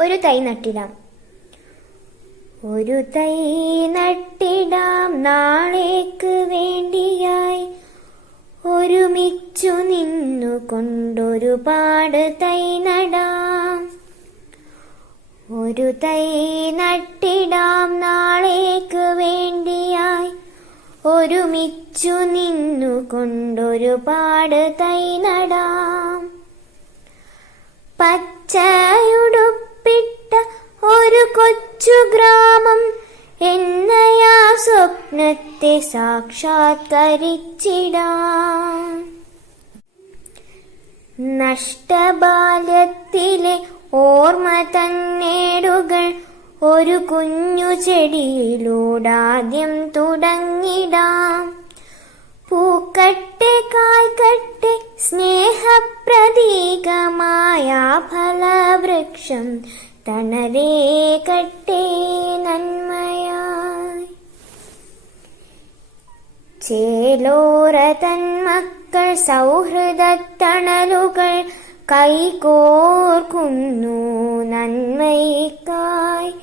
ഒരു തൈ നട്ടിടാം. ഒരു തൈ നട്ടിടാം നാളേക്ക് വേണ്ടിയായി. ഒരുമിച്ചു നിന്നു കൊണ്ടൊരുപാട് തൈ നടാം. ഒരു തൈ നട്ടിടാം നാളേക്ക് വേണ്ടിയായി. ഒരുമിച്ചു നിന്നു കൊണ്ടൊരുപാട് തൈ നടാം. പച്ചയുടുപ്പിട്ട സ്വപ്നത്തെ സാക്ഷാത്കരിച്ചിടാം. നഷ്ടബാല്യത്തിലെ ഓർമ്മ തന്നേടുകൾ ഒരു കുഞ്ഞു ചെടിയിലൂടാദ്യം തുടങ്ങിടാം. പൂക്കട്ടെ കായ്ക്കട്ടെ സ്നേഹപ്രതീകമായ ഫലവൃക്ഷം തണരേകട്ടെ നന്മയായി ചേലോര തന്മക്കൾ സൗഹൃദത്തണലുകൾ കൈകോർക്കുന്നു നന്മയ്ക്കായി.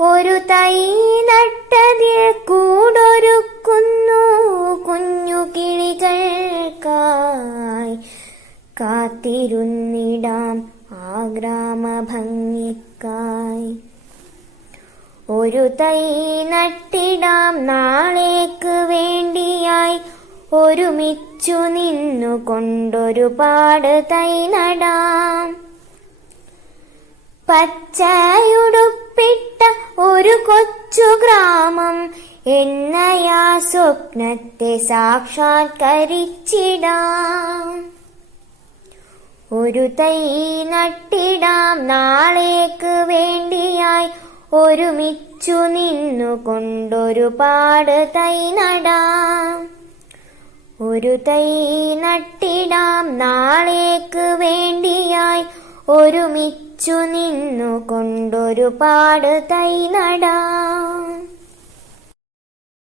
ഒരു തൈ നട്ടതിൽ കൂടൊരുക്കുന്നു കുഞ്ഞു കിളികൾക്കായി. കാത്തിരുന്നിടാം ആ ഗ്രാമഭംഗിക്കായി ഒരു തൈ നട്ടിടാം നാളേക്ക് വേണ്ടിയായി ഒരുമിച്ചു നിന്നു കൊണ്ടൊരുപാട് തൈ നടാം. പച്ചയുടുപ്പിട്ട ഒരു കൊച്ചു ഗ്രാമം എന്നയാ സ്വപ്നത്തെ സാക്ഷാത്കരിച്ചിടാം. ഒരു തൈ നട്ടിടാം നാളേക്ക് വേണ്ടിയായി ഒരുമിച്ചു നിന്നു കൊണ്ടൊരുപാട് തൈ നടാം. ഒരു തൈ നട്ടിടാം നാളേക്ക് വേണ്ടിയായി. ഒരുമിച്ചു നിന്നു കൊണ്ടൊരു പാട് തൈ നടാം.